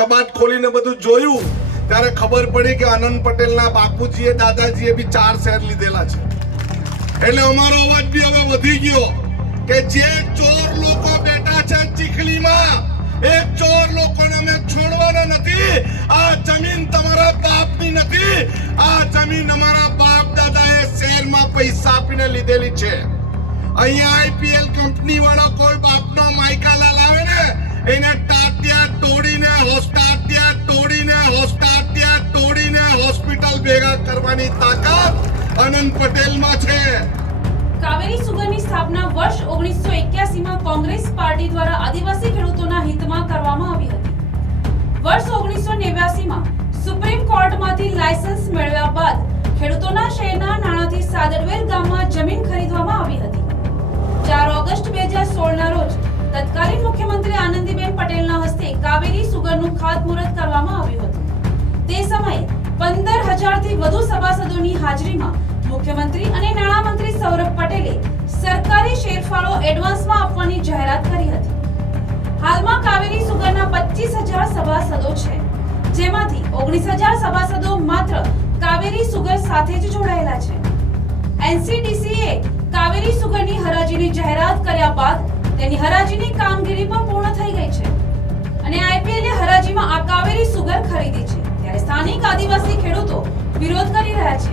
કબાટ ખોલીને બધું જોયું, ત્યારે ખબર પડી કે આનંદ પટેલના બાપુજીએ, દાદાજીએ બી ચાર શેર લીધેલા છે. એટલે અમારો અવાજ બી હવે વધી ગયો કે જે ચોર લોકો બેઠા છે ચીખલીમાં, એ ચોર લોકોને અમે છોડવાના નથી. આ જમીન તમારા બાપની નથી. આ જમીન અમારા બાપ દાદાએ શેરમાં પૈસા આપીને લીધેલી છે. અહીંયા આઈપીએલ કંપની વાળા કોઈ બાપનો માયકાલા લાવે ને, એને ટાટિયા તોડીને ભેગા કરવાની તાકાત આનંદ પટેલમાં છે. કાવેરી સુગરની સ્થાપના વર્ષ ઓગણીસો એક્યાસીમાં કોંગ્રેસ પાર્ટી દ્વારા આદિવાસી ખેડૂતોના હિતમાં કરવામાં આવી હતી. વર્ષ ઓગણીસો નેવ્યાસીમાં સુપ્રીમ કોર્ટમાંથી લાયસન્સ મેળવ્યા બાદ ખેડૂતોના શહેરના નાણાંથી સાદરવેલ ગામમાં જમીન ખરીદવામાં આવી હતી. ચાર ઓગસ્ટ બે હજાર સોળના રોજ તત્કાલીન મુખ્યમંત્રી આનંદીબેન પટેલના હસ્તે કાવેરી સુગરનું ખાતમુહૂર્ત કરવામાં આવ્યું હતું. તે સમયે પંદર હજારથી વધુ સભાસદોની હાજરીમાં મુખ્યમંત્રી અને નાણામંત્રી સૌરભ પટેલે સરકારી શેરફાળો એડવાન્સમાં આપવાની જાહેરાત કરી હતી. હાલમાં કાવેરી સુગરના પચીસ હજાર સભાસદો છે, જેમાંથી ઓગણીસ હજાર સભાસદો માત્ર કાવેરી સુગર સાથે જ જોડાયેલા છે. એનસીડીસીએ કાવેરી સુગરની હરાજીની જાહેરાત કર્યા બાદ તેની હરાજીની કામગીરી પણ પૂર્ણ થઈ ગઈ છે. અને આઈપીએલે હરાજીમાં આ કાવેરી સુગર ખરીદી છે. ત્યારે સ્થાનિક આદિવાસી ખેડૂતો વિરોધ કરી રહ્યા છે.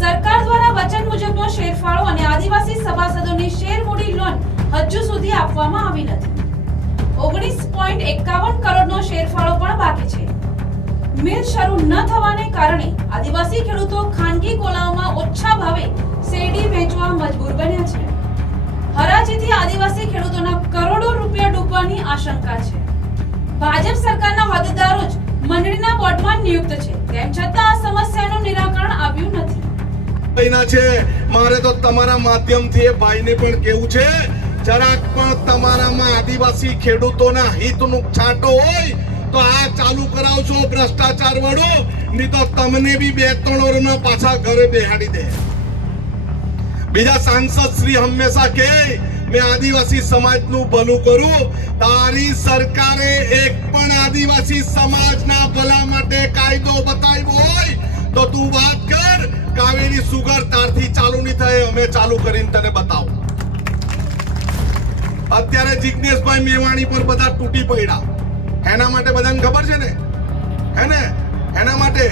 સરકાર દ્વારા વચન મુજબનો શેરફાળો અને આદિવાસી સભાસદોની શેર મૂડી લોન હજુ સુધી આપવામાં આવી નથી. ઓગણીસ પોઈન્ટ એકાવન કરોડનો શેરફાળો પણ બાકી છે. મિલ શરૂ ન થવાને કારણે આદિવાસી ખેડૂતો ખાનગી ગોલાઓમાં ઓછા ભાવે શેરડી વેચવા મજબૂર બન્યા છે. હરાજીથી આદિવાસી ખેડૂતોના કરોડો રૂપિયા ડૂબવાની આશંકા છે. ભાજપ સરકારના હોદ્દેદારો જ મંડળીના બોર્ડમાં નિયુક્ત છે. તેમ છતાં આ સમસ્યાનું નિરાકરણ આવ્યું નથી. છે. મારે તો તમારા માધ્યમથી એ ભાઈને પણ કેવું છે, જરાક પણ તમારામાં આદિવાસી ખેડૂતોના હિતનું છાંટો હોય, તો આ ચાલુ કરાવશો ભ્રષ્ટાચાર વાળો, નહીં તો તમને બી બે ત્રણ વર્ષમાં પાછા ઘરે બેહાડી દે. બીજા સાંસદ શ્રી હંમેશા કહે મેં આદિવાસી સમાજનું ભલું કરું. તારી સરકારે એક પણ આદિવાસી સમાજના ભલા માટે કાયદો બતાવ્યો હોય તો તું વાત કર. કાવેરી સુગર તારથી ચાલુ નહીં થાય, અમે ચાલુ કરીને તને બતાવું. અત્યારે જિજ્ઞેશભાઈ મેવાણી પર બધા તૂટી પડ્યા. એના માટે બધાને ખબર છે ને? હે ને? એના માટે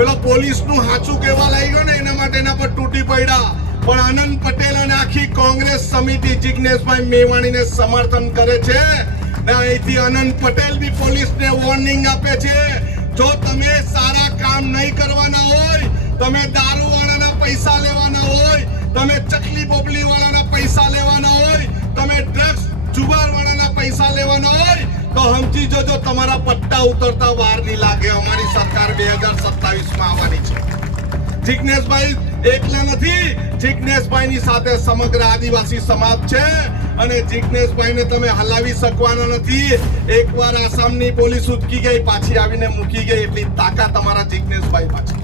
પેલો પોલીસનું હાચું કહેવા લાગી ગયો ને, એના માટે એના પર તૂટી પડ્યા. પણ આનંદ પટેલ અને આખી કોંગ્રેસ સમિતિ જિજ્ઞેશભાઈ મેવાણીને સમર્થન કરે છે. ને અહીંથી આનંદ પટેલ બી પોલીસને વોર્નિંગ આપે છે. જો તમે સારા કામ નહીં કરવાના હોય, તમે દારૂ વાળાના પૈસા લેવાના હોય, તમે ચકલી બોબલી વાળાના પૈસા લેવાના હોય, તમે ડ્રગ્સ જુગાર વાળાના પૈસા લેવાના હોય, તો સમજી જજો તમારા પટ્ટા ઉતરતા વાર નહીં લાગે. અમારી સરકાર બે હજાર સત્તાવીસમાં આવવાની છે. જિજ્ઞેશભાઈ એકલા નથી જિજ્ઞેશભાઈની સાથે સમગ્ર આદિવાસી સમાજ છે. અને જિજ્ઞેશભાઈને તમે હલાવી શકવાના નથી. એકવાર આસામની પોલીસ ઉચકી ગઈ, પાછી આવીને મૂકી ગઈ, એટલી તાકાત તમારા જિજ્ઞેશભાઈ પાછી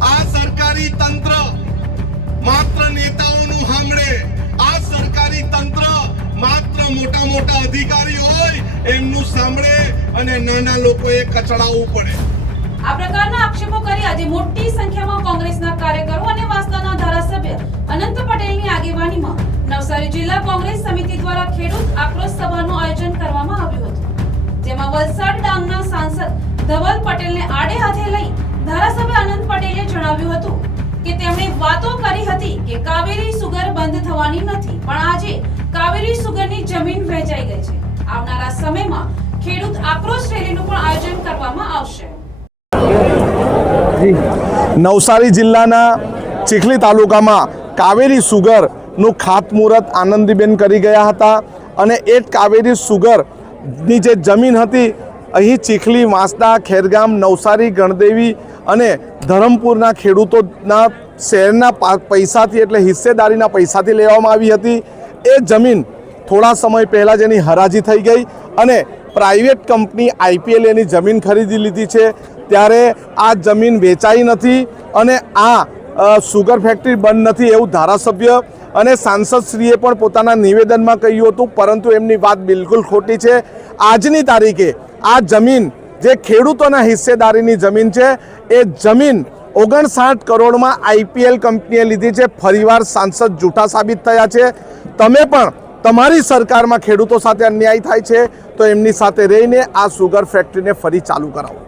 આ સરકારી તંત્ર માત્ર નેતાઓનું સાંભળે. આ સરકારી તંત્ર માત્ર મોટા મોટા અધિકારી હોય, એમનું સાંભળે અને નાના લોકોએ કચડાવવું પડે. આ આજે મોટી સંખ્યામાં કોંગ્રેસના કાર્યકરો અને વાસદાના ધારાસભ્ય અનંત પટેલની આગેવાનીમાં નવસારી જિલ્લા કોંગ્રેસ સમિતિ દ્વારા ખેડૂત આક્રોશ સભાનું આયોજન કરવામાં આવ્યું હતું. જેમાં વલસાડ ડાંગના સાંસદ ધવલ પટેલને આડે હાથે લઈ ધારાસભ્ય અનંત પટેલે જણાવ્યું હતું કે તેમણે વાતો કરી હતી કે કાવેરી સુગર બંધ થવાની નથી, પણ આજે કાવેરી સુગરની જમીન વહેંચાઈ ગઈ છે. આવનારા સમયમાં ખેડૂત આક્રોશ રેલીનું પણ આયોજન કરવામાં આવશે. નવસારી જિલ્લાના ચીખલી તાલુકામાં કાવેરી સુગરનું ખાતમુહૂર્ત આનંદીબેન કરી ગયા હતા અને એ કાવેરી સુગરની જે જમીન હતી, અહીં ચીખલી, વાંસદા, ખેરગામ, નવસારી, ગણદેવી અને ધરમપુરના ખેડૂતોના શહેરના પૈસાથી એટલે હિસ્સેદારીના પૈસાથી લેવામાં આવી હતી. એ જમીન થોડા સમય પહેલાં જેની હરાજી થઈ ગઈ અને પ્રાઇવેટ કંપની આઈપીએલ એની જમીન ખરીદી લીધી છે. ત્યારે આ જમીન વેચાઈ નથી અને આ સુગર ફેક્ટરી બંધ નથી એવું ધારાસભ્ય અને સાંસદશ્રીએ પણ પોતાના નિવેદનમાં કહ્યું હતું, પરંતુ એમની વાત બિલકુલ ખોટી છે. આજની તારીખે આ જમીન, જે ખેડૂતોના હિસ્સેદારીની જમીન છે, એ જમીન ઓગણસાઠ કરોડમાં આઈપીએલ કંપનીએ લીધી છે. ફરીવાર સાંસદ જૂઠા સાબિત થયા છે. તમે પણ તમારી સરકારમાં ખેડૂતો સાથે અન્યાય થાય છે, તો એમની સાથે રહીને આ સુગર ફેક્ટરીને ફરી ચાલુ કરાવો.